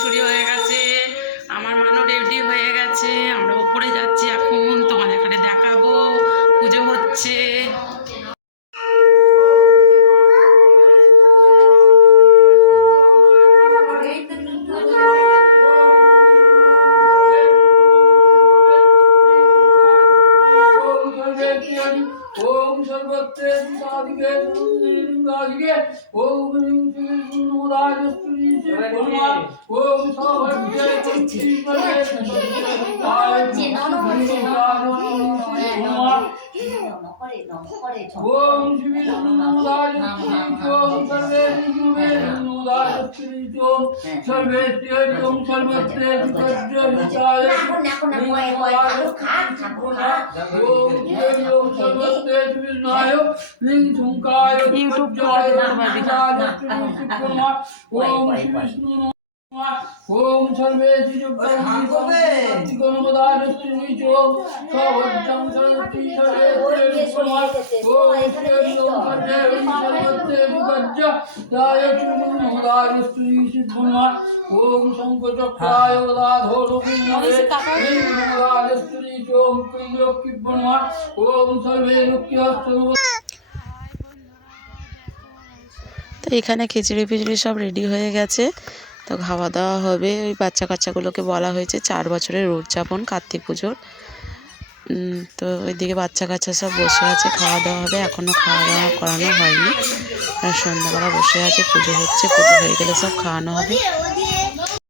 শুরু হয়ে গেছে, আমার মানও রেডি হয়ে গেছে। আমরা উপরে যাচ্ছি এখন, তোমাদের এখানে দেখাবো পুজো হচ্ছে। ओम सर्वत्र साधिके साधिके ओम नमोदायस्त्री भगवान ओम सर्वत्र कुंती करे ओम शिवे नमोदायस्त्री ओम सर्वे शिवे नमोदायस्त्री ओम सर्वे ओम सर्वत्र सत्य विचाय ओम सर्वत्र विनाय लिंग संकाय यूट्यूब ओम विष्णु ओम सर्वे गणपदायस्त्री ओम सवज्जं सरस्वती सर्वे ओम सर्वत्र विगज्ज दाय नमोदायस्त्री भगवान ओम शंखचक्राय गदाधरो नमोदायस्त्री ओम त्रिलोकी भगवान ओम सर्वे लोक्यस्तु। তো এখানে খিচুড়ি ফিচুড়ি সব রেডি হয়ে গেছে, তো খাওয়া দাওয়া হবে। ওই বাচ্চা কাচ্চাগুলোকে বলা হয়েছে 4 বছরের উদযাপন কার্তিক পুজোর। তো ওইদিকে বাচ্চা কাচ্চা সব বসে আছে, খাওয়া দাওয়া হবে। এখনও খাওয়া দাওয়া করানো হয়নি, আর সন্ধ্যাবেলা বসে আছে, পুজো হচ্ছে, পুজো হয়ে গেলে সব খাওয়ানো হবে।